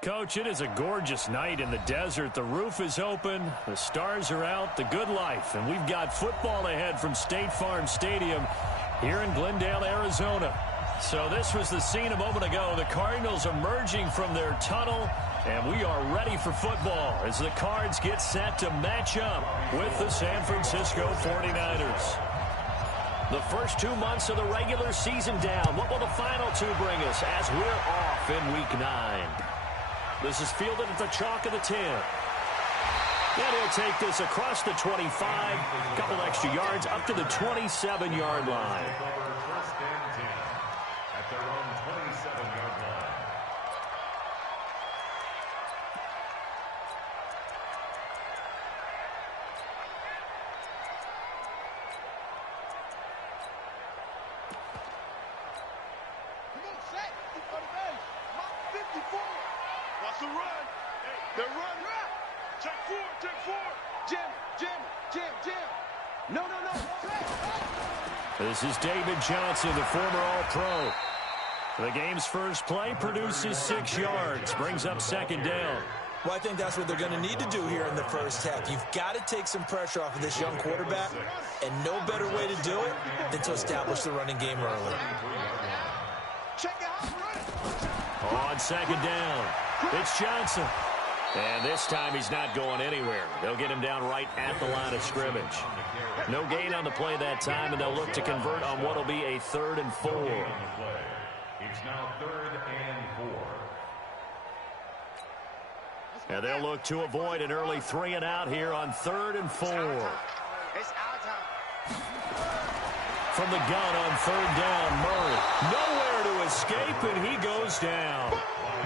Coach, it is a gorgeous night in the desert. The roof is open, the stars are out, the good life, and we've got football ahead from State Farm Stadium here in Glendale, Arizona. So this was the scene a moment ago. The Cardinals emerging from their tunnel, and we are ready for football as the Cards get set to match up with the San Francisco 49ers. The first 2 months of the regular season down. What will the final two bring us as we're off in Week 9? This is fielded at the chalk of the 10. And he'll take this across the 25, a couple extra yards up to the 27-yard line. First and 10 at their own 27-yard line. Come on, set. Keep on the base. Mark 54. Watch the run. They're running. Check four. Jim. No. This is David Johnson, the former All-Pro. The game's first play produces 6 yards, brings up second down. Well, I think that's what they're going to need to do here in the first half. You've got to take some pressure off of this young quarterback, and no better way to do it than to establish the running game early. On second down, it's Johnson. And this time he's not going anywhere. They'll get him down right at the line of scrimmage. No gain on the play that time, and they'll look to convert on what will be a 3rd and 4. It's now 3rd and 4. And they'll look to avoid an early 3 and out here on 3rd and 4. It's our time. From the gun on 3rd down, Murray. Nowhere to escape, and he goes down.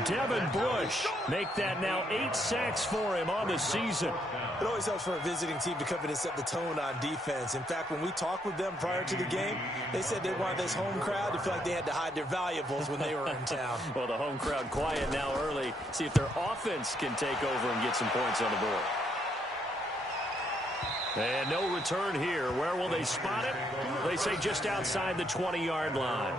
Devin Bush make that now 8 sacks for him on the season. It always helps for a visiting team to come in and set the tone on defense. In fact, when we talked with them prior to the game, they said they wanted this home crowd to feel like they had to hide their valuables when they were in town. Well, the home crowd quiet now early. See if their offense can take over and get some points on the board. And no return here. Where will they spot it? They say just outside the 20-yard line.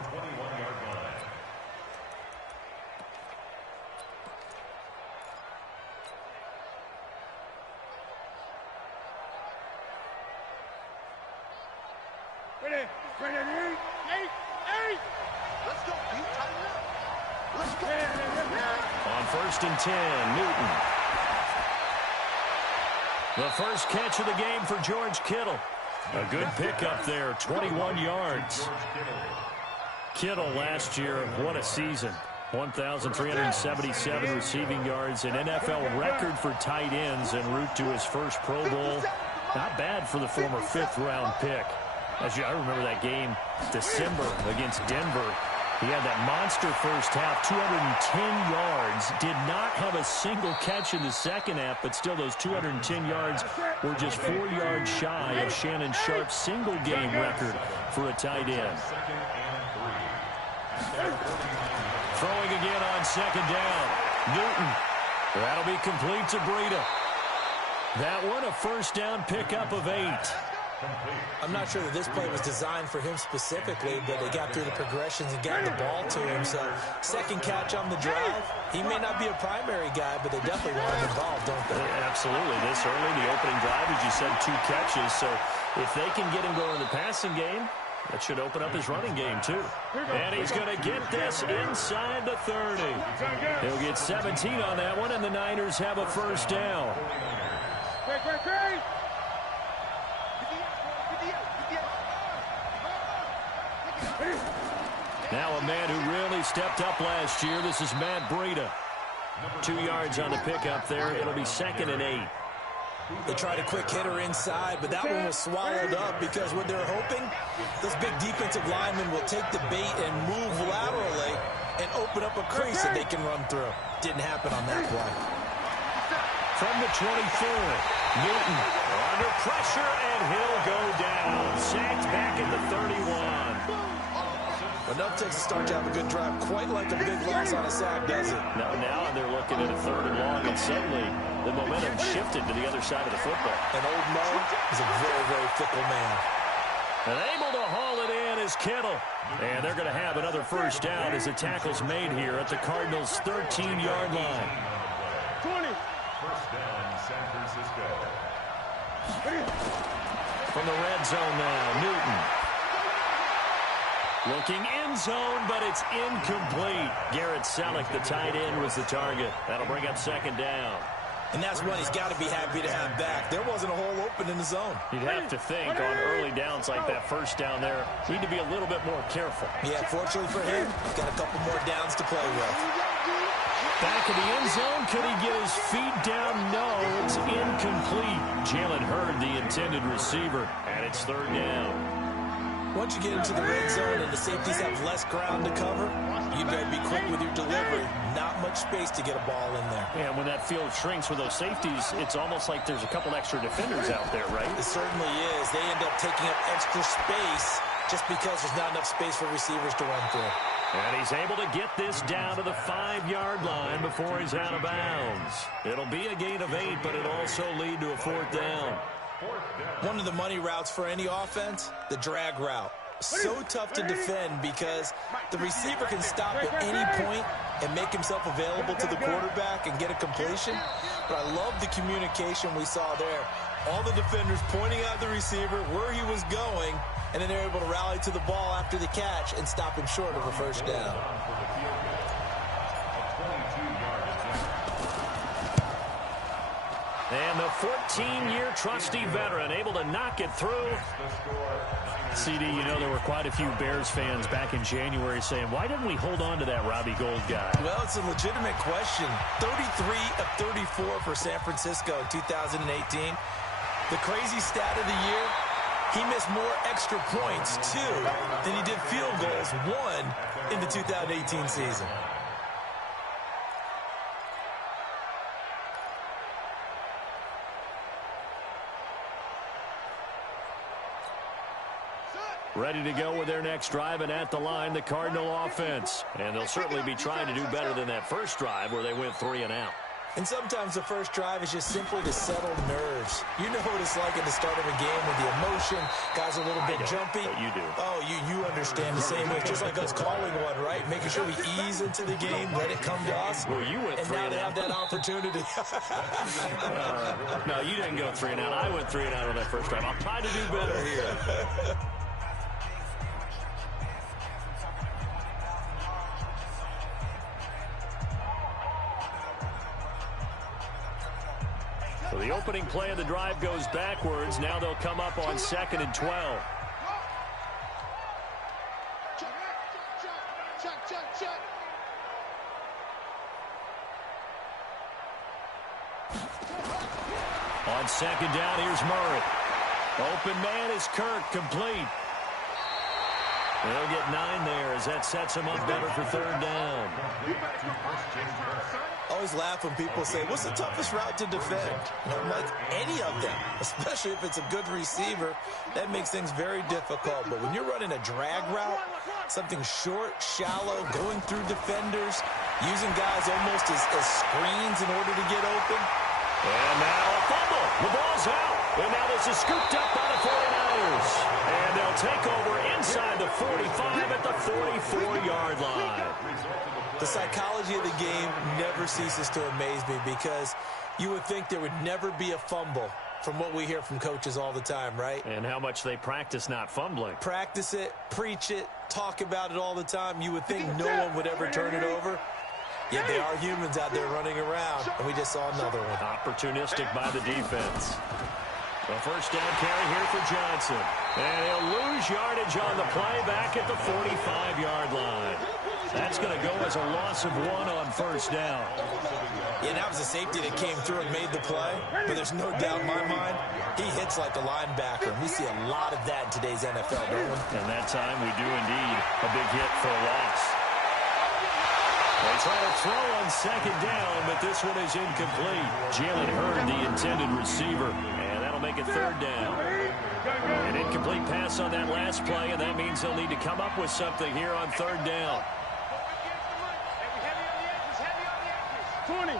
Let's go. You tighten up. Let's go. On 1st and 10, Newton. The first catch of the game for George Kittle. A good pickup there, 21 yards. Kittle last year, what a season. 1,377 receiving yards, an NFL record for tight ends en route to his first Pro Bowl. Not bad for the former 5th-round pick. I remember that game, December, against Denver. He had that monster first half, 210 yards. Did not have a single catch in the second half, but still those 210 yards were just 4 yards shy of Shannon Sharp's single-game record for a tight end. Throwing again on second down. Newton. That'll be complete to Breida. That one, a first down pickup of 8. I'm not sure that this play was designed for him specifically, but they got through the progressions and got the ball to him. So, second catch on the drive. He may not be a primary guy, but they definitely want him involved, don't they? Absolutely. This early, the opening drive, as you said, 2 catches. So, if they can get him going in the passing game, that should open up his running game, too. And he's going to get this inside the 30. He'll get 17 on that one, and the Niners have a first down. Now a man who really stepped up last year. This is Matt Breida. 2 yards on the pickup there. It'll be 2nd and 8. They tried a quick hitter inside, but that one was swallowed up because what they're hoping, those big defensive linemen will take the bait and move laterally and open up a crease that they can run through. Didn't happen on that play. From the 24, Newton under pressure, and he'll go down. Sacked back at the 31. Enough takes to start to have a good drive, quite like a big loss on a sack, does it? Now they're looking at a 3rd and long, and suddenly the momentum shifted to the other side of the football. And old Mo is a very, very fickle man. And able to haul it in is Kittle. And they're going to have another first down as the tackle's made here at the Cardinals' 13-yard line. 20. First down, San Francisco. From the red zone now, Newton. Looking end zone, but it's incomplete. Garrett Selleck, the tight end, was the target. That'll bring up second down. And that's one he's got to be happy to have back. There wasn't a hole open in the zone. You'd have to think on early downs like that first down there, need to be a little bit more careful. Yeah, fortunately for him, he's got a couple more downs to play with. Back in the end zone, could he get his feet down? No, it's incomplete. Jalen Hurd, the intended receiver, and it's third down. Once you get into the red zone and the safeties have less ground to cover, you better be quick with your delivery. Not much space to get a ball in there. And when that field shrinks with those safeties, it's almost like there's a couple extra defenders out there, right? It certainly is. They end up taking up extra space just because there's not enough space for receivers to run through. And he's able to get this down to the 5-yard line before he's out of bounds. It'll be a gain of 8, but it'll also lead to a fourth down. One of the money routes for any offense, the drag route. So tough to defend because the receiver can stop at any point and make himself available to the quarterback and get a completion. But I love the communication we saw there. All the defenders pointing out the receiver, where he was going, and then they're able to rally to the ball after the catch and stop him short of a first down. And the 14-year trusty veteran able to knock it through. CD, you know there were quite a few Bears fans back in January saying, why didn't we hold on to that Robbie Gould guy? Well, it's a legitimate question. 33 of 34 for San Francisco in 2018. The crazy stat of the year, he missed more extra points, 2, than he did field goals, 1, in the 2018 season. Ready to go with their next drive, and at the line, the Cardinal offense. And they'll certainly be trying to do better than that first drive where they went 3 and out. And sometimes the first drive is just simply to settle nerves. You know what it's like at the start of a game with the emotion. Guys are a little bit jumpy. But you do. Oh, you understand the same way. Just like us calling one, right? Making sure we ease into the game, let it come to us. Well, you went 3 and now and they out. have that opportunity. No, you didn't go 3 and out. I went 3 and out on that first drive. I'll try to do better here. So the opening play of the drive goes backwards. Now they'll come up on 2nd and 12. On 2nd down, here's Murray. Open man is Kirk, complete. They'll get 9 there as that sets him up better for 3rd down. I always laugh when people say, what's the toughest route to defend? And I'm like, any of them, especially if it's a good receiver. That makes things very difficult. But when you're running a drag route, something short, shallow, going through defenders, using guys almost as screens in order to get open. And now a fumble. The ball's out. And now this is scooped up by the 49ers. And they'll take over inside the 45 at the 44-yard line. The psychology of the game never ceases to amaze me because you would think there would never be a fumble from what we hear from coaches all the time, right? And how much they practice not fumbling. Practice it, preach it, talk about it all the time. You would think no one would ever turn it over. Yet there are humans out there running around, and we just saw another one. Opportunistic by the defense. A first down carry here for Johnson. And he'll lose yardage on the play back at the 45-yard line. That's going to go as a loss of 1 on first down. Yeah, that was a safety that came through and made the play. But there's no doubt in my mind, he hits like a linebacker. And we see a lot of that in today's NFL, don't we? And that time we do indeed a big hit for a loss. They try to throw on 2nd down, but this one is incomplete. Jalen Hurd, the intended receiver, and that'll make it 3rd down. An incomplete pass on that last play, and that means they'll need to come up with something here on 3rd down. 20.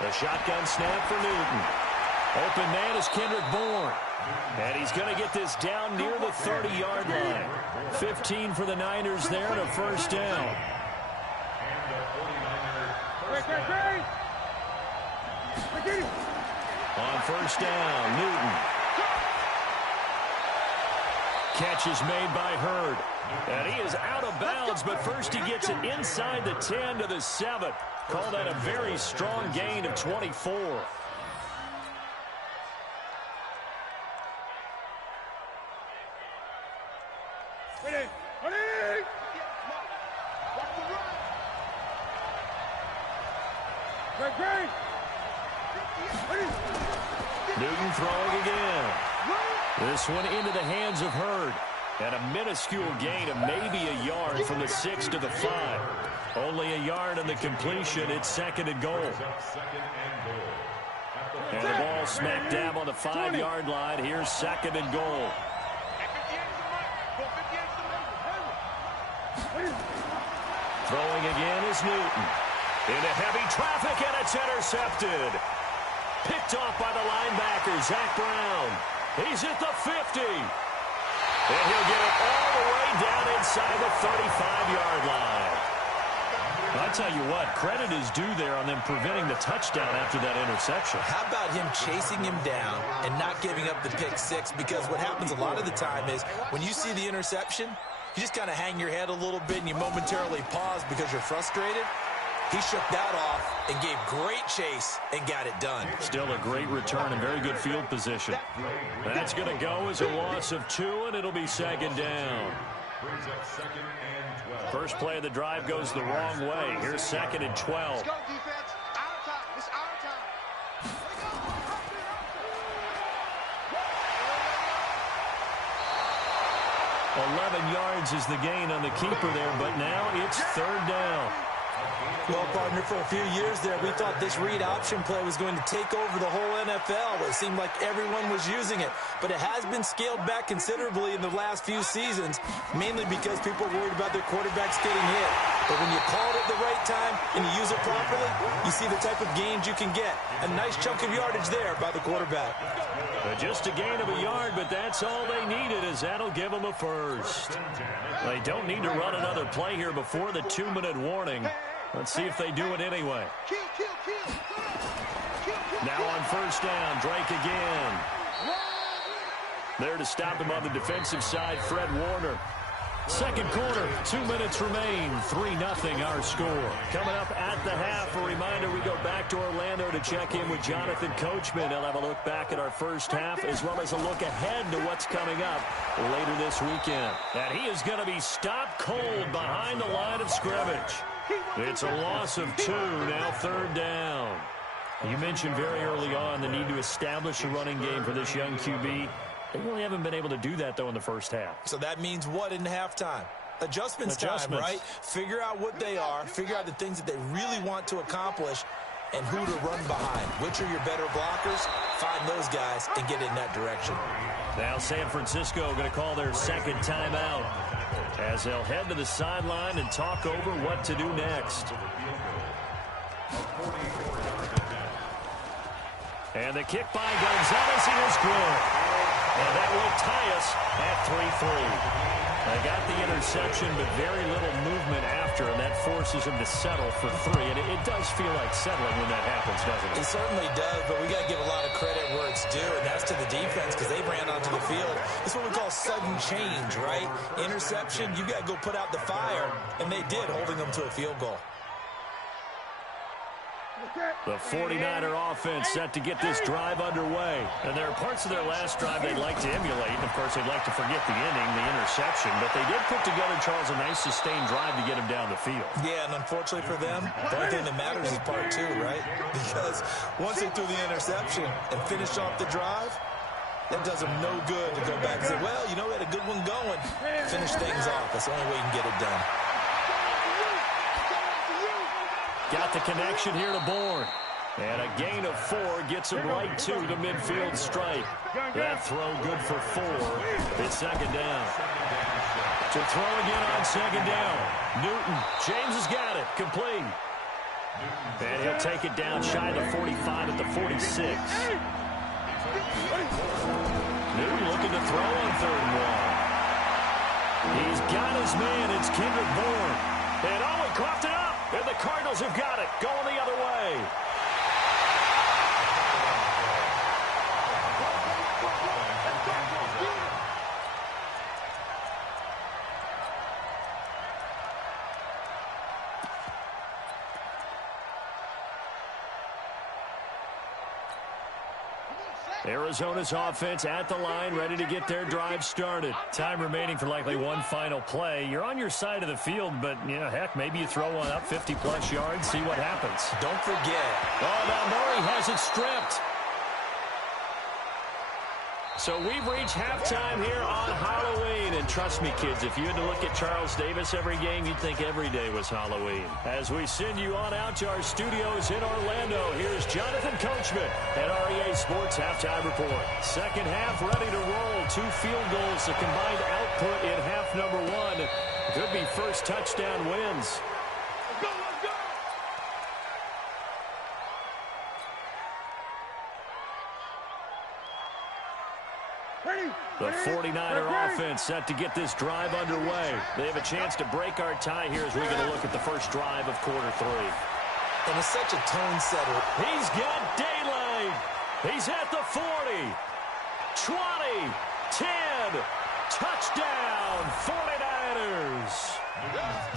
The shotgun snap for Newton. Open man is Kendrick Bourne. And he's going to get this down near the 30-yard line. 15 for the Niners there and a first down. On first down, Newton. Catch is made by Hurd. And he is out of bounds, but first he gets it inside the 10 to the 7. Call that a very strong gain of 24. Newton throwing again. This one into the hands of Hurd. And a minuscule gain of maybe a yard from the 6 to the 5. Only a yard on the completion. It's second and goal. And the ball smack dab on the 5-yard line. Here's second and goal. Throwing again is Newton. Into heavy traffic, and it's intercepted. Picked off by the linebacker, Zach Brown. He's at the 50. And he'll get it all the way down inside the 35-yard line. I'll tell you what, credit is due there on them preventing the touchdown after that interception. How about him chasing him down and not giving up the pick six? Because what happens a lot of the time is when you see the interception, you just kind of hang your head a little bit and you momentarily pause because you're frustrated. He shook that off and gave great chase and got it done. Still a great return and very good field position. That's going to go as a loss of 2, and it'll be second down. First play of the drive goes the wrong way. Here's second and 12. Let's go, defense. Our time. It's our time. 11 yards is the gain on the keeper there, but now it's third down. Well, partner, for a few years there, we thought this read option play was going to take over the whole NFL. It seemed like everyone was using it, but it has been scaled back considerably in the last few seasons, mainly because people are worried about their quarterbacks getting hit. But when you call it at the right time and you use it properly, you see the type of gains you can get. A nice chunk of yardage there by the quarterback. Just a gain of a yard, but that's all they needed, as that'll give them a first. They don't need to run another play here before the 2-minute warning. Let's see if they do it anyway. Now on first down, Drake again. There to stop him on the defensive side, Fred Warner. Second quarter, 2 minutes remain, 3-0 our score. Coming up at the half, a reminder we go back to Orlando to check in with Jonathan Coachman. He'll have a look back at our first half as well as a look ahead to what's coming up later this weekend. And he is going to be stopped cold behind the line of scrimmage. It's a loss of 2, now third down. You mentioned very early on the need to establish a running game for this young QB. They really haven't been able to do that, though, in the first half. So that means what in halftime? Adjustments time, right? Figure out what they are, figure out the things that they really want to accomplish, and who to run behind. Which are your better blockers? Find those guys and get in that direction. Now San Francisco going to call their second timeout as they'll head to the sideline and talk over what to do next. And the kick by Gonzalez is good. And that will tie us at 3-3. They got the interception, but very little movement after, and that forces him to settle for 3. And it does feel like settling when that happens, doesn't it? It certainly does, but we got to give a lot of credit where it's due, and that's to the defense because they ran onto the field. It's what we call sudden change, right? Interception, you got to go put out the fire, and they did, holding them to a field goal. The 49er offense set to get this drive underway. And there are parts of their last drive they'd like to emulate. And, of course, they'd like to forget the inning, the interception. But they did put together, Charles, a nice sustained drive to get him down the field. Yeah, and unfortunately for them, the only thing that matters is part 2, right? Because once they threw the interception and finished off the drive, that does them no good to go back and say, well, you know, we had a good one going. Finish things off. That's the only way you can get it done. Got the connection here to Bourne. And a gain of 4 gets him right to the midfield strike. That throw good for 4. It's second down. To throw again on second down. Newton. James has got it. Complete. And he'll take it down shy of the 45 at the 46. New looking to throw on 3rd and 1. He's got his man. It's Kendrick Bourne. And he coughed it up. And the Cardinals have got it. Going the other way. Arizona's offense at the line, ready to get their drive started. Time remaining for likely one final play. You're on your side of the field, but, you know, heck, maybe you throw one up 50-plus yards, see what happens. Don't forget. Oh, now Murray has it stripped. So we've reached halftime here on Halloween. And trust me, kids, if you had to look at Charles Davis every game, you'd think every day was Halloween. As we send you on out to our studios in Orlando, here's Jonathan Coachman at REA Sports Halftime Report. Second half ready to roll. 2 field goals, the combined output in half number 1. Could be first touchdown wins. The 49er offense set to get this drive underway. They have a chance to break our tie here as we get a look at the first drive of quarter 3. And it's such a tone setter. He's got daylight. He's at the 40, 20, 10. Touchdown, 49ers.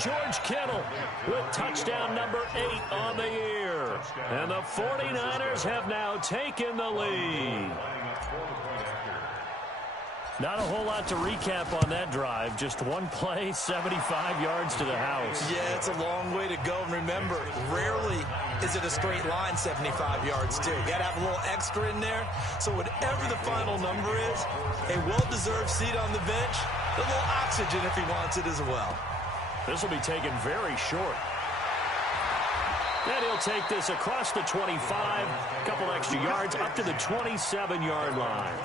George Kittle with touchdown number 8 on the year. And the 49ers have now taken the lead. Not a whole lot to recap on that drive. Just one play, 75 yards to the house. Yeah, it's a long way to go. And remember, rarely is it a straight line 75 yards, too. You got to have a little extra in there. So whatever the final number is, a well-deserved seat on the bench, a little oxygen if he wants it as well. This will be taken very short. And he'll take this across the 25, a couple extra yards, up to the 27-yard line.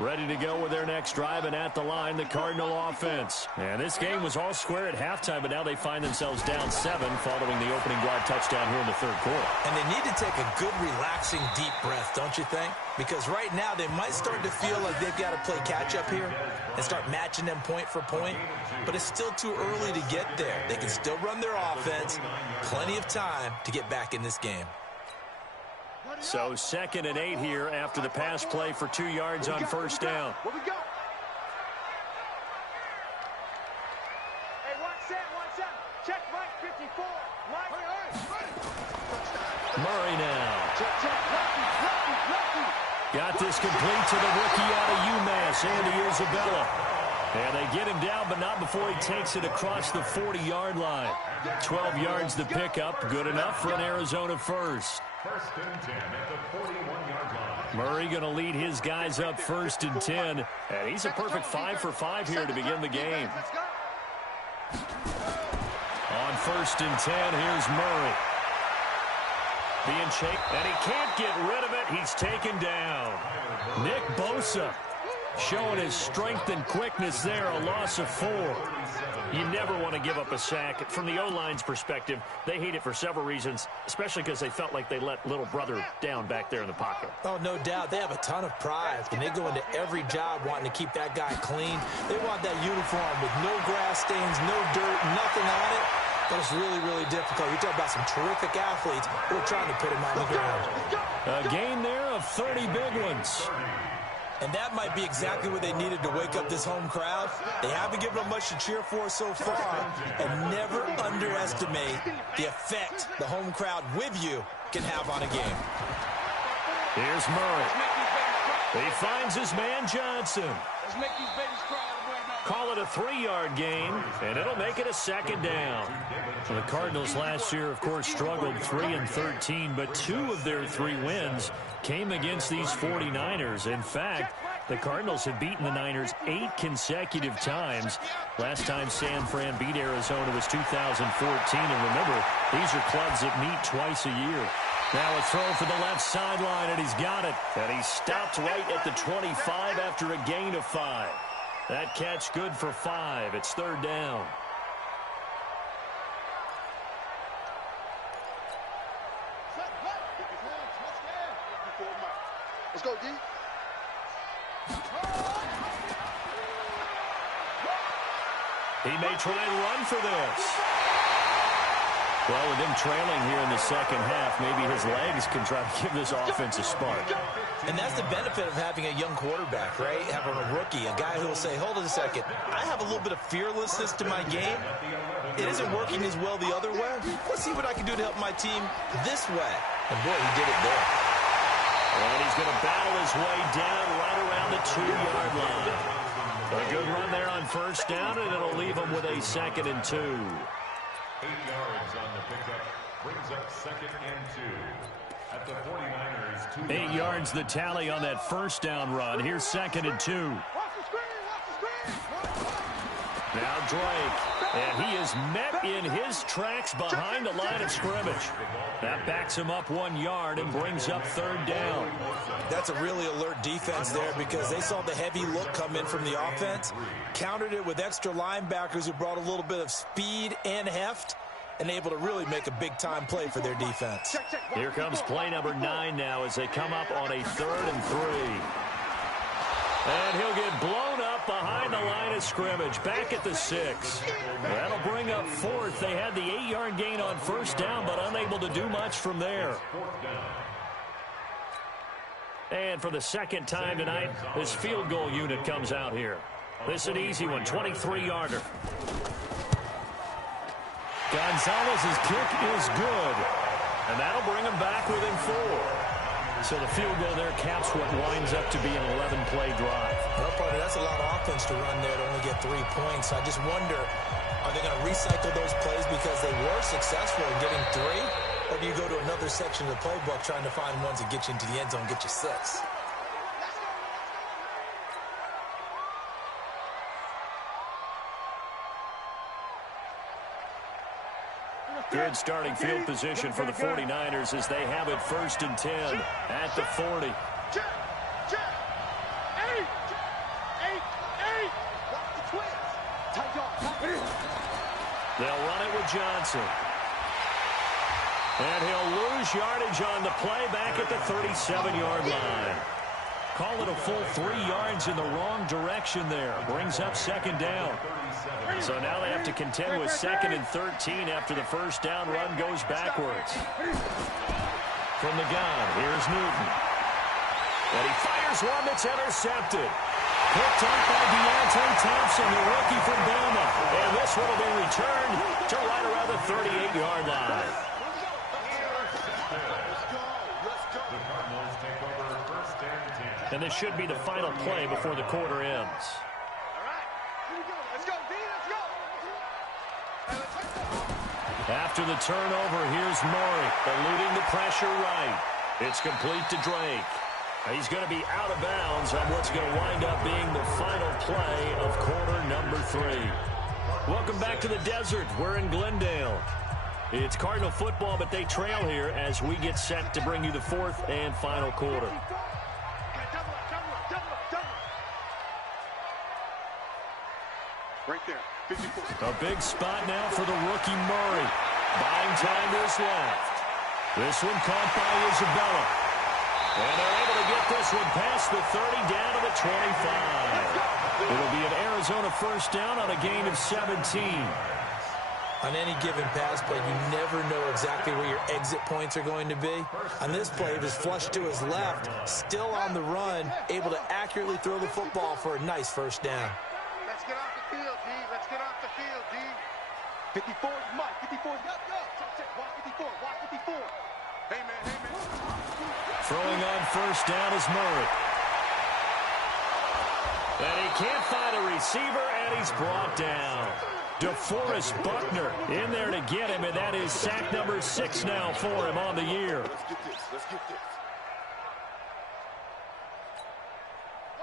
Ready to go with their next drive, and at the line, the Cardinal offense. And this game was all square at halftime, but now they find themselves down 7 following the opening drive touchdown here in the 3rd quarter. And they need to take a good, relaxing, deep breath, don't you think? Because right now they might start to feel like they've got to play catch-up here and start matching them point for point. But it's still too early to get there. They can still run their offense. Plenty of time to get back in this game. So 2nd and 8 here after the pass play for 2 yards on first down. What we got? Hey, one set. Check Mike 54. Mike. Murray now. Got this complete to the rookie out of UMass, Andy Isabella. And they get him down, but not before he takes it across the 40-yard line. 12 yards to pick up. Good enough for an Arizona first. 1st and 10 at the 41-yard line. Murray going to lead his guys up 1st and 10. And he's a perfect 5 for 5 here to begin the game. On 1st and 10, here's Murray. Being chased, and he can't get rid of it. He's taken down. Nick Bosa showing his strength and quickness there, a loss of 4. You never want to give up a sack. From the O-line's perspective, they hate it for several reasons, especially because they felt like they let little brother down back there in the pocket. Oh, no doubt. They have a ton of pride, and they go into every job wanting to keep that guy clean. They want that uniform with no grass stains, no dirt, nothing on it. But it's really, really difficult. You talk about some terrific athletes who are trying to put him on the ground. A gain there of 30 big ones. And that might be exactly what they needed to wake up this home crowd. They haven't given them much to cheer for so far. And never underestimate the effect the home crowd with you can have on a game. Here's Murray. He finds his man Johnson. Let's make these babies cry. Call it a 3-yard gain, and it'll make it a 2nd down. So the Cardinals last year, of course, struggled 3-13, but 2 of their 3 wins came against these 49ers. In fact, the Cardinals have beaten the Niners 8 consecutive times. Last time San Fran beat Arizona was 2014, and remember, these are clubs that meet twice a year. Now a throw for the left sideline, and he's got it. And he stopped right at the 25 after a gain of 5. That catch good for 5. It's 3rd down. D. He may try and run for this. Well, with him trailing here in the second half, maybe his legs can try to give this offense a spark. And that's the benefit of having a young quarterback, right? Having a rookie, a guy who will say, hold on a second, I have a little bit of fearlessness to my game. It isn't working as well the other way. Let's see what I can do to help my team this way. And boy, he did it there. And he's going to battle his way down right around the 2-yard line. A good run there on first down, and it'll leave him with a 2nd and 2. 8 yards on the pickup. Brings up 2nd and 2. At the 49ers, 2 8 yards the tally on that first down run. Here's 2nd and 2. Now Drake, and he is met in his tracks behind the line of scrimmage. That backs him up 1 yard and brings up 3rd down. That's a really alert defense there because they saw the heavy look come in from the offense, countered it with extra linebackers who brought a little bit of speed and heft, and able to really make a big-time play for their defense. Here comes play number 9 now as they come up on a 3rd and 3. And he'll get blown up behind the line of scrimmage, back at the 6. That'll bring up 4th. They had the 8-yard gain on first down, but unable to do much from there. And for the second time tonight, this field goal unit comes out here. This is an easy one, 23-yarder. Gonzalez's kick is good, and that'll bring him back within 4. So the field goal there caps what winds up to be an 11-play drive. Well, partner, that's a lot of offense to run there to only get 3 points. I just wonder, are they going to recycle those plays because they were successful in getting 3? Or do you go to another section of the playbook trying to find ones that get you into the end zone, get you 6? Good starting field position for the 49ers as they have it 1st and 10 at the 40. They'll run it with Johnson. And he'll lose yardage on the play back at the 37-yard line. Call it a full 3 yards in the wrong direction there. Brings up 2nd down. So now they have to contend with 2nd and 13 after the first down run goes backwards. From the gun, here's Newton. And he fires one that's intercepted. Picked up by Deontay Thompson, the rookie from Bama. And this one will be returned to right around the 38-yard line. The Cardinals take over 1st and 10. And this should be the final play before the quarter ends. After the turnover, here's Murray, eluding the pressure right. It's complete to Drake. He's going to be out of bounds on what's going to wind up being the final play of quarter number 3. Welcome back to the desert. We're in Glendale. It's Cardinal football, but they trail here as we get set to bring you the 4th and final quarter. Right there. 54. A big spot now for the rookie Murray. Buying time to his left. This one caught by Isabella. And they're able to get this one past the 30 down to the 25. It'll be an Arizona first down on a gain of 17. On any given pass play, you never know exactly where your exit points are going to be. On this play, it was flushed to his left, still on the run, able to accurately throw the football for a nice first down. Let's get off the field, D. Let's get off the field, D. 54 is Mike. 54 is go. Check. Watch 54. Watch 54. Hey, man. Throwing on first down is Murray. And he can't find a receiver, and he's brought down. DeForest Buckner in there to get him, and that is sack number 6 now for him on the year. Let's get this.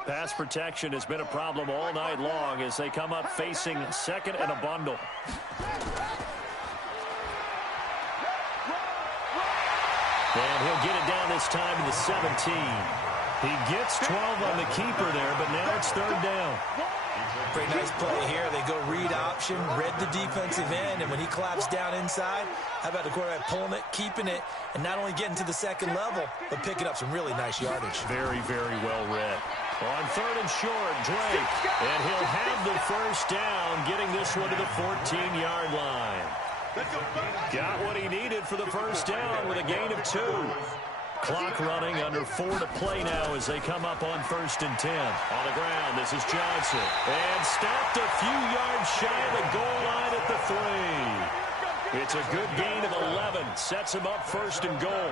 Pass protection has been a problem all night long as they come up facing 2nd and a bundle. And he'll get it down this time to the 17. He gets 12 on the keeper there, but now it's third down. Pretty nice play here. They go read option, read the defensive end, and when he claps down inside, how about the quarterback pulling it, keeping it, and not only getting to the second level, but picking up some really nice yardage. Very, very well read. On third and short, Drake, and he'll have the first down, getting this one to the 14-yard line. Got what he needed for the first down with a gain of 2. Clock running, under 4 to play now as they come up on 1st and 10. On the ground, this is Johnson. And stopped a few yards shy of the goal line at the 3. It's a good gain of 11. Sets him up 1st and goal.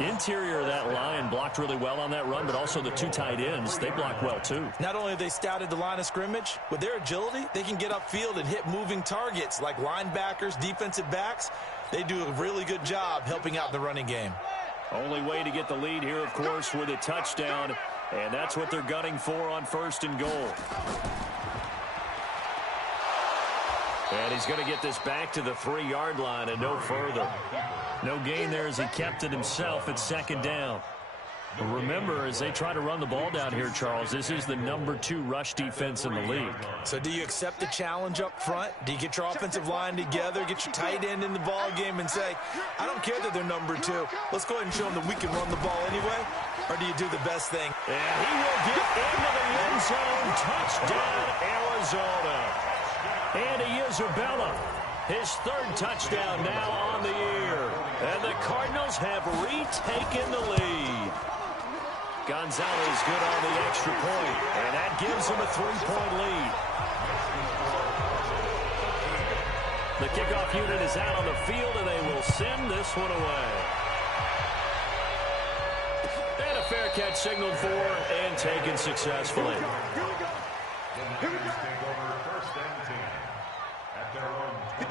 Interior of that line blocked really well on that run, but also the 2 tight ends, they blocked well too. Not only have they scouted the line of scrimmage, with their agility, they can get upfield and hit moving targets like linebackers, defensive backs. They do a really good job helping out the running game. Only way to get the lead here, of course, with a touchdown, and that's what they're gunning for on 1st and goal. And he's going to get this back to the 3-yard line and no further. No gain there as he kept it himself at 2nd down. But remember, as they try to run the ball down here, Charles, this is the number 2 rush defense in the league. So do you accept the challenge up front? Do you get your offensive line together, get your tight end in the ball game and say, I don't care that they're number 2. Let's go ahead and show them that we can run the ball anyway? Or do you do the best thing? And he will get into the end zone. Touchdown, Arizona. Andy Isabella, his 3rd touchdown now on the year. And the Cardinals have retaken the lead. Gonzalez good on the extra point, and that gives them a 3-point lead. The kickoff unit is out on the field, and they will send this one away. And a fair catch signaled for and taken successfully.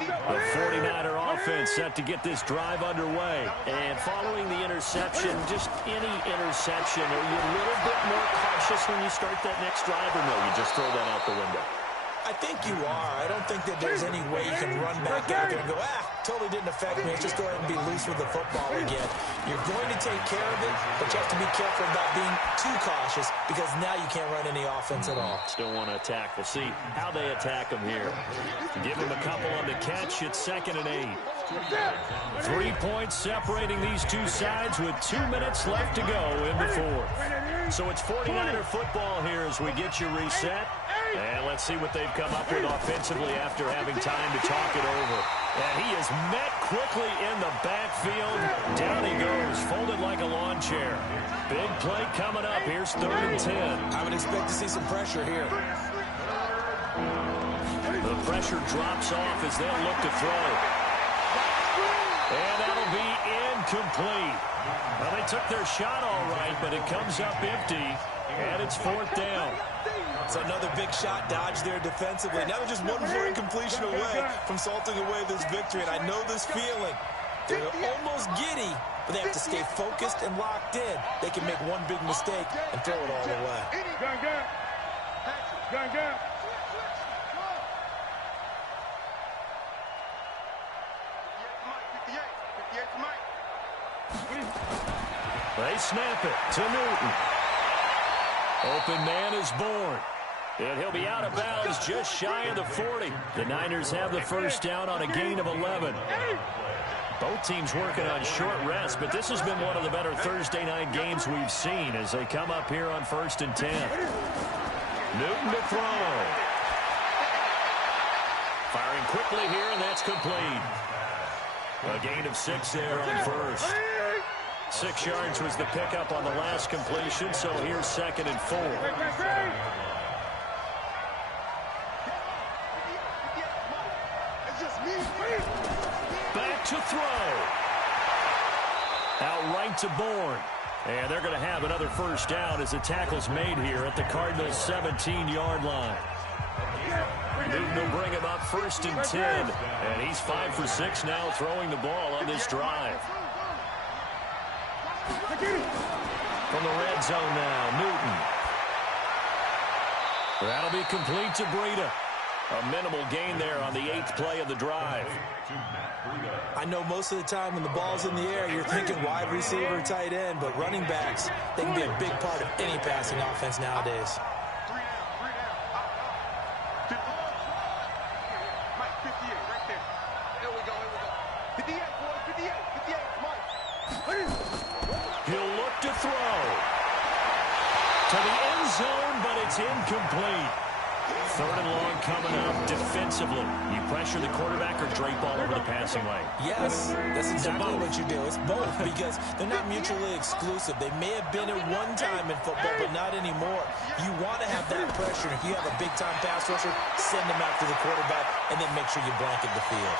A 49er offense set to get this drive underway. And following the interception, just any interception, are you a little bit more cautious when you start that next drive, or no, you just throw that out the window? I think you are. I don't think that there's any way you can run back out there and go, totally didn't affect me. Let's just go ahead and be loose with the football again. You're going to take care of it, but you have to be careful about being too cautious because now you can't run any offense at all. Still want to attack. We'll see how they attack him here. Give him a couple on the catch. It's 2nd and 8. 3 points separating these two sides with 2 minutes left to go in the 4th. So it's 49er football here as we get you reset. And let's see what they've come up with offensively after having time to talk it over. And he is met quickly in the backfield. Down he goes, folded like a lawn chair. Big play coming up. Here's 3rd and 10. I would expect to see some pressure here. The pressure drops off as they'll look to throw. And that'll be incomplete. Well, they took their shot all right, but it comes up empty, and it's 4th down. So another big shot dodge there defensively. Now they're just 1 more incompletion away from salting away this victory, and I know this feeling. They're almost giddy, but they have to stay focused and locked in. They can make one big mistake and throw it all away. They snap it to Newton. Open man is born. And he'll be out of bounds just shy of the 40. The Niners have the first down on a gain of 11. Both teams working on short rest, but this has been one of the better Thursday night games we've seen as they come up here on 1st and 10. Newton to throw. Firing quickly here, and that's complete. A gain of 6 there on 1st. 6 yards was the pickup on the last completion, so here's 2nd and 4. Back to throw. Out right to Bourne. And they're going to have another first down as the tackle's made here at the Cardinals' 17-yard line. Newton will bring him up 1st and 10. And he's 5 for 6 now throwing the ball on this drive. From the red zone now, Newton. That'll be complete to Breida. A minimal gain there on the 8th play of the drive. I know most of the time when the ball's in the air, you're thinking wide receiver, tight end, but running backs, they can be a big part of any passing offense nowadays. He'll look to throw. To the end zone, but it's incomplete. 3rd and long coming up defensively. You pressure the quarterback or drape all over the passing lane? Yes, that's exactly what you do. It's both because they're not mutually exclusive. They may have been at one time in football, but not anymore. You want to have that pressure. If you have a big-time pass rusher, send them after the quarterback, and then make sure you blanket the field.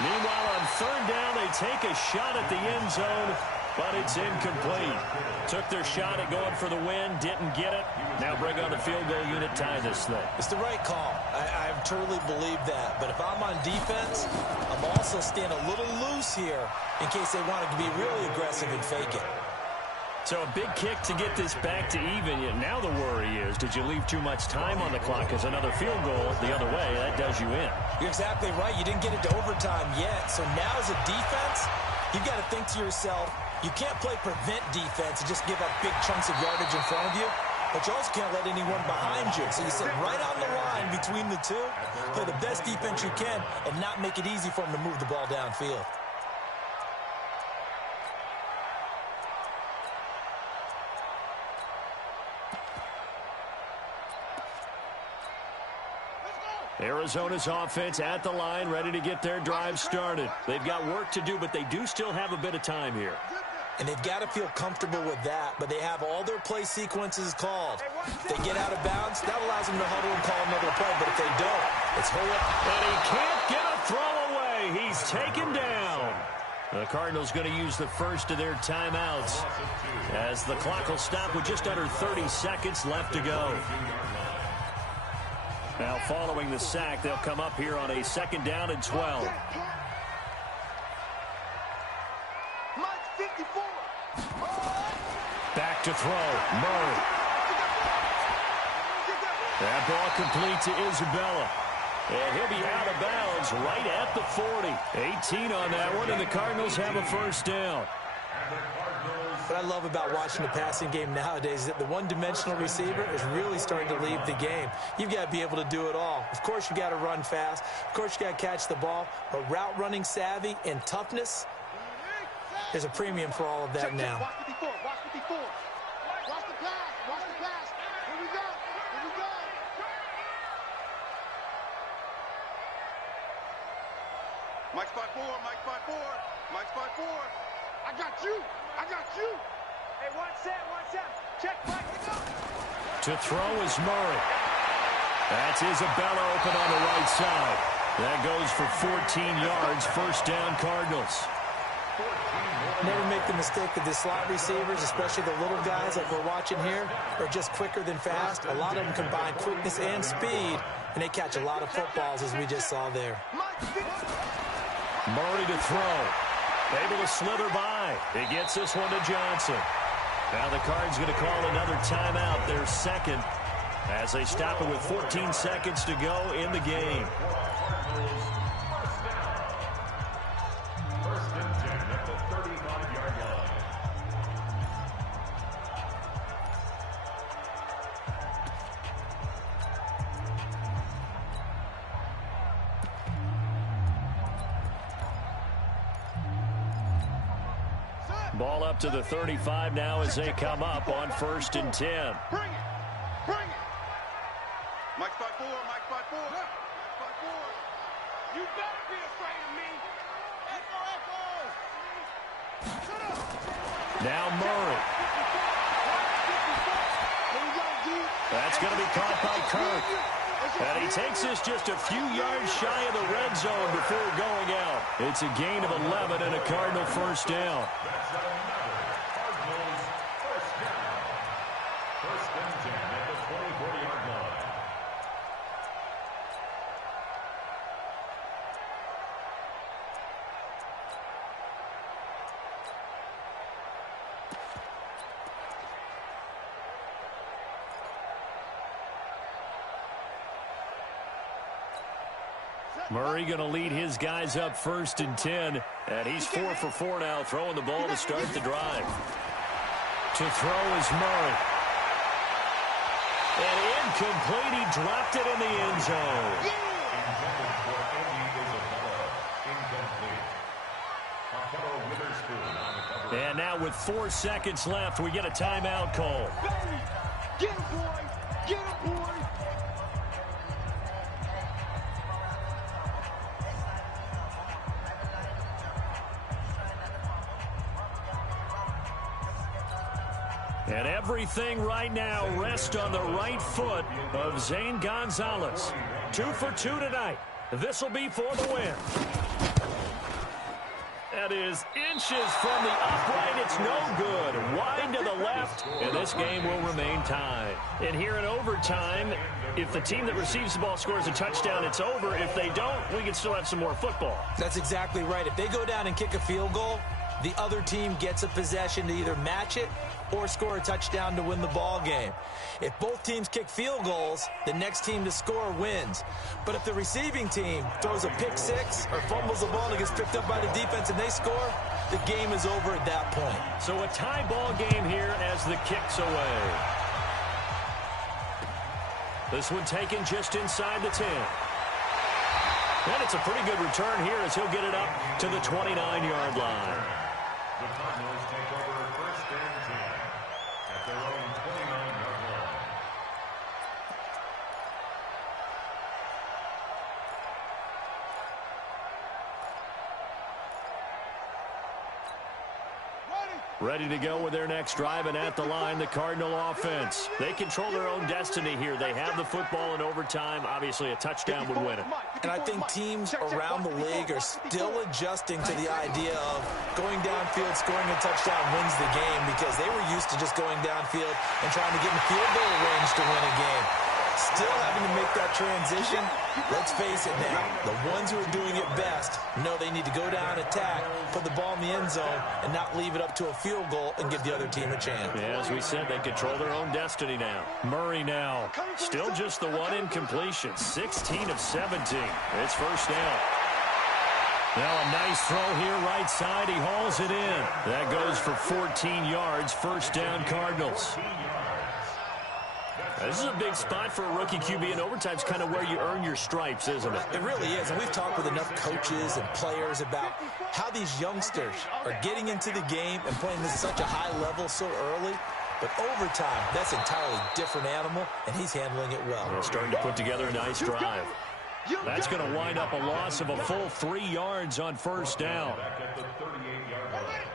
Meanwhile, on 3rd down, they take a shot at the end zone, but it's incomplete. Took their shot at going for the win, didn't get it. Now bring on the field goal unit, tie this thing. It's the right call. I totally believe that. But if I'm on defense, I'm also staying a little loose here in case they wanted to be really aggressive and fake it. So a big kick to get this back to even. Now the worry is, did you leave too much time on the clock? Because another field goal the other way, that does you in. You're exactly right. You didn't get it to overtime yet. So now as a defense, you've got to think to yourself, you can't play prevent defense and just give up big chunks of yardage in front of you, but you also can't let anyone behind you. So you sit right on the line between the two, play the best defense you can, and not make it easy for them to move the ball downfield. Arizona's offense at the line, ready to get their drive started. They've got work to do, but they do still have a bit of time here. And they've got to feel comfortable with that, but they have all their play sequences called. If they get out of bounds, that allows them to huddle and call another play, but if they don't, it's hurry up. And he can't get a throw away. He's taken down. The Cardinals going to use the first of their timeouts as the clock will stop with just under 30 seconds left to go. Now, following the sack, they'll come up here on a 2nd down and 12. Back to throw. Murray. That ball complete to Isabella. And he'll be out of bounds right at the 40. 18 on that one, and the Cardinals have a 1st down. What I love about watching the passing game nowadays is that the one-dimensional receiver is really starting to leave the game. You've got to be able to do it all. Of course, you got to run fast. Of course, you got to catch the ball. But route running savvy and toughness, there's a premium for all of that now. Watch the pass. Watch the pass. Here we go. Mike spot 4. Mike spot 4. I got you. Hey, one set. Check, Mike. To throw is Murray. That's Isabella open on the right side. That goes for 14 yards. 1st down, Cardinals. Never make the mistake that the slot receivers, especially the little guys like we're watching here, are just quicker than fast. A lot of them combine quickness and speed, and they catch a lot of footballs, as we just saw there. Murray to throw. Able to slither by. He gets this one to Johnson. Now the Cards going to call another timeout, their 2nd, as they stop it with 14 seconds to go in the game. First and 10 at the 35-yard line. Ball up to the 35 now as they come up on 1st and 10. Bring it. Mike spot 4. You better be afraid of me. Echo. Now Murray. That's going to be caught by Kirk. And he takes this just a few yards shy of the red zone before going out. It's a gain of 11 and a Cardinal 1st down. That's another Cardinals 1st down. 1st and 10 at the 24-yard line. Murray going to lead his guys up 1st and 10. And he's 4 for 4 now, throwing the ball to start the drive. To throw is Murray. And incomplete. He dropped it in the end zone. And now with 4 seconds left, we get a timeout call. Get him, boy! Get him, boy! And everything right now rests on the right foot of Zane Gonzalez. 2 for 2 tonight. This will be for the win. That is inches from the upright. It's no good. Wide to the left, and this game will remain tied. And here in overtime, if the team that receives the ball scores a touchdown, it's over. If they don't, we can still have some more football. That's exactly right. If they go down and kick a field goal, the other team gets a possession to either match it or score a touchdown to win the ball game. If both teams kick field goals, the next team to score wins. But if the receiving team throws a pick six or fumbles the ball and it gets picked up by the defense and they score, the game is over at that point. So a tie ball game here as the kick's away. This one taken just inside the 10. And it's a pretty good return here as he'll get it up to the 29-yard line. The Cardinals take over 1st and 10 at their own 29-yard line. Ready to go with their next drive, and at the line, the Cardinal offense. They control their own destiny here. They have the football in overtime. Obviously, a touchdown would win it. And I think teams around the league are still adjusting to the idea of going downfield, scoring a touchdown wins the game, because they were used to just going downfield and trying to get in field goal range to win a game. Still having to make that transition. Let's face it now, the ones who are doing it best know they need to go down, attack, put the ball in the end zone, and not leave it up to a field goal and give the other team a chance. Yeah, as we said, they control their own destiny now. Murray now, still just the one incompletion, 16 of 17. It's 1st down. Now a nice throw here right side. He hauls it in. That goes for 14 yards. 1st down, Cardinals. This is a big spot for a rookie QB, and overtime's kind of where you earn your stripes, isn't it? It really is, and we've talked with enough coaches and players about how these youngsters are getting into the game and playing this at such a high level so early. But overtime, that's an entirely different animal, and he's handling it well. They're starting to put together a nice drive. That's going to wind up a loss of a full 3 yards on 1st down. Back at the 38-yard line.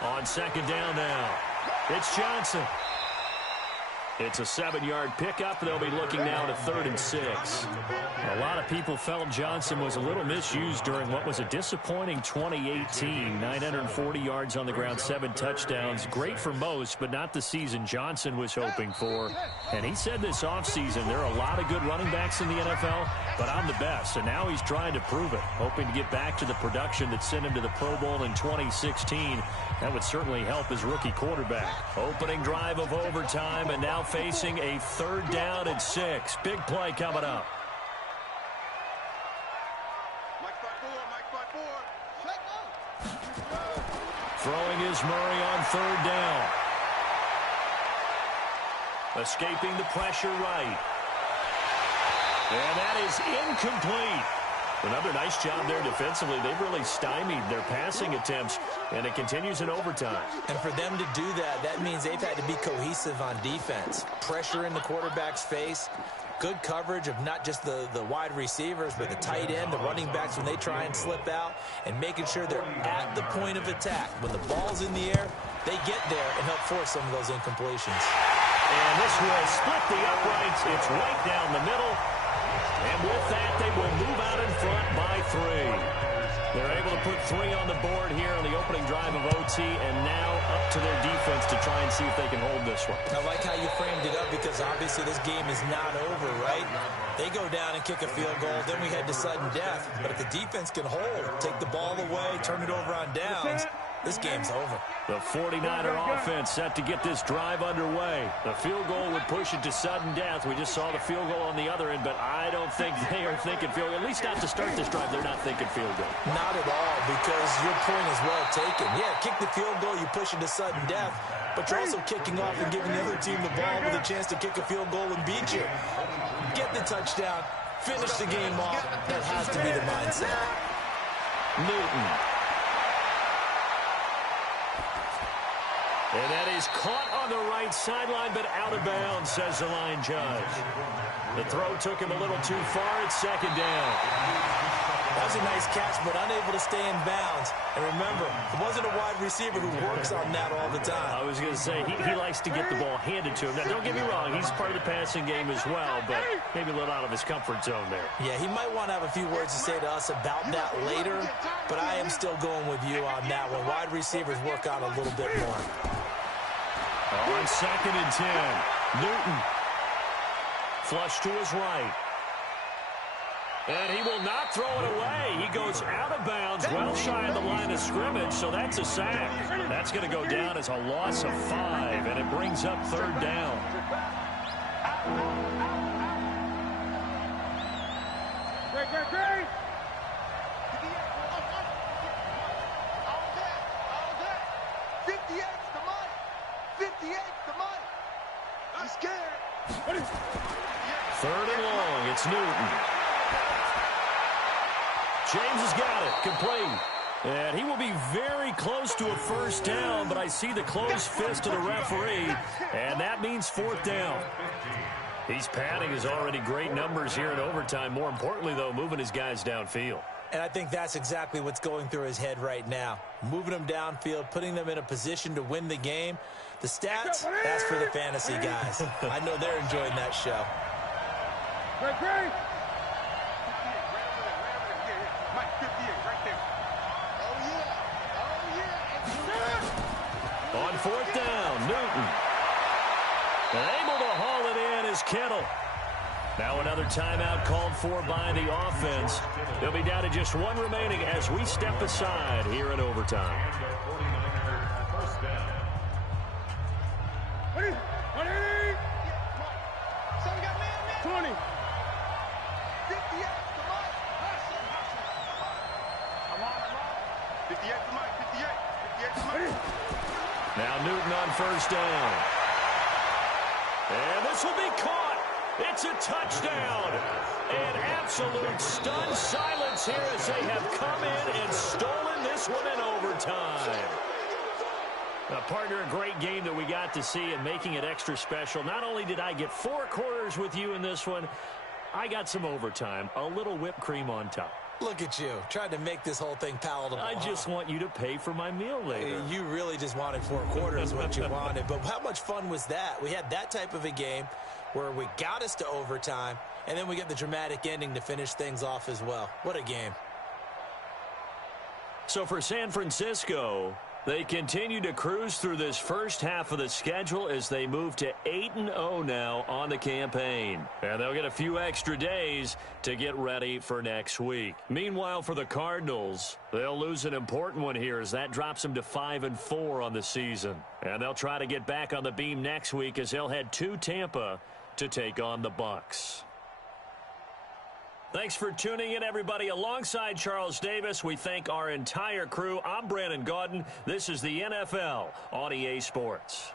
On 2nd down now, it's Johnson. It's a 7-yard pickup. They'll be looking now to 3rd and 6. A lot of people felt Johnson was a little misused during what was a disappointing 2018. 940 yards on the ground, 7 touchdowns. Great for most, but not the season Johnson was hoping for. And he said this offseason, there are a lot of good running backs in the NFL, but I'm the best. And now he's trying to prove it, hoping to get back to the production that sent him to the Pro Bowl in 2016. That would certainly help his rookie quarterback. Opening drive of overtime, and now facing a 3rd down and 6. Big play coming up. Throwing is Murray on 3rd down. Escaping the pressure right. And that is incomplete. Another nice job there defensively. They've really stymied their passing attempts, and it continues in overtime. And for them to do that, that means they've had to be cohesive on defense. Pressure in the quarterback's face. Good coverage of not just the wide receivers, but the tight end, the running backs when they try and slip out, and making sure they're at the point of attack. When the ball's in the air, they get there and help force some of those incompletions. And this will split the uprights. It's right down the middle. And with that, they will move out in front by 3. They're able to put 3 on the board here on the opening drive of OT, and now up to their defense to try and see if they can hold this one. I like how you framed it up, because obviously this game is not over, right? They go down and kick a field goal, then we head to sudden death. But if the defense can hold, take the ball away, turn it over on downs, this game's over. The 49er offense set to get this drive underway. The field goal would push it to sudden death. We just saw the field goal on the other end, but I don't think they are thinking field goal. At least not to start this drive. They're not thinking field goal. Not at all, because your point is well taken. Yeah, kick the field goal, you push it to sudden death, but you're also kicking off and giving the other team the ball with a chance to kick a field goal and beat you. Get the touchdown, finish the game off. That has to be the mindset. Newton. And that is caught on the right sideline, but out of bounds, says the line judge. The throw took him a little too far. It's second down. That was a nice catch, but unable to stay in bounds. And remember, it wasn't a wide receiver who works on that all the time. I was going to say, he likes to get the ball handed to him. Now, don't get me wrong, he's part of the passing game as well, but maybe a little out of his comfort zone there. Yeah, he might want to have a few words to say to us about that later, but I am still going with you on that one. Wide receivers work on a little bit more. On 2nd and 10, Newton. Flush to his right. And he will not throw it away. He goes out of bounds, well shy of the line of scrimmage, so that's a sack. That's going to go down as a loss of 5, and it brings up 3rd down. Great. 58's the money. 58's the money. I'm scared. 3rd and long. It's Newton. James has got it. Complete. And he will be very close to a 1st down, but I see the closed fist of the referee, and that means 4th down. He's padding his already great numbers here in overtime. More importantly, though, moving his guys downfield. And I think that's exactly what's going through his head right now. Moving them downfield, putting them in a position to win the game. The stats, that's for the fantasy guys. I know they're enjoying that show. Great. Mike, 58, right there. Oh, yeah. On 4th down, Newton. And able to haul it in is Kittle. Now another timeout called for by the offense. They'll be down to just 1 remaining as we step aside here in overtime. 20. Now Newton on 1st down. And this will be caught. It's a touchdown. And absolute stunned silence here as they have come in and stolen this one in overtime. Partner, a great game that we got to see and making it extra special. Not only did I get 4 quarters with you in this one, I got some overtime, a little whipped cream on top. Look at you, trying to make this whole thing palatable. I just want you to pay for my meal later. You really just wanted 4 quarters what you wanted. But how much fun was that? We had that type of a game where we got us to overtime, and then we get the dramatic ending to finish things off as well. What a game. So for San Francisco, they continue to cruise through this first half of the schedule as they move to 8-0 now on the campaign. And they'll get a few extra days to get ready for next week. Meanwhile, for the Cardinals, they'll lose an important one here as that drops them to 5-4 on the season. And they'll try to get back on the beam next week as they'll head to Tampa to take on the Bucs. Thanks for tuning in, everybody. Alongside Charles Davis, we thank our entire crew. I'm Brandon Gaudin. This is the NFL on EA Sports.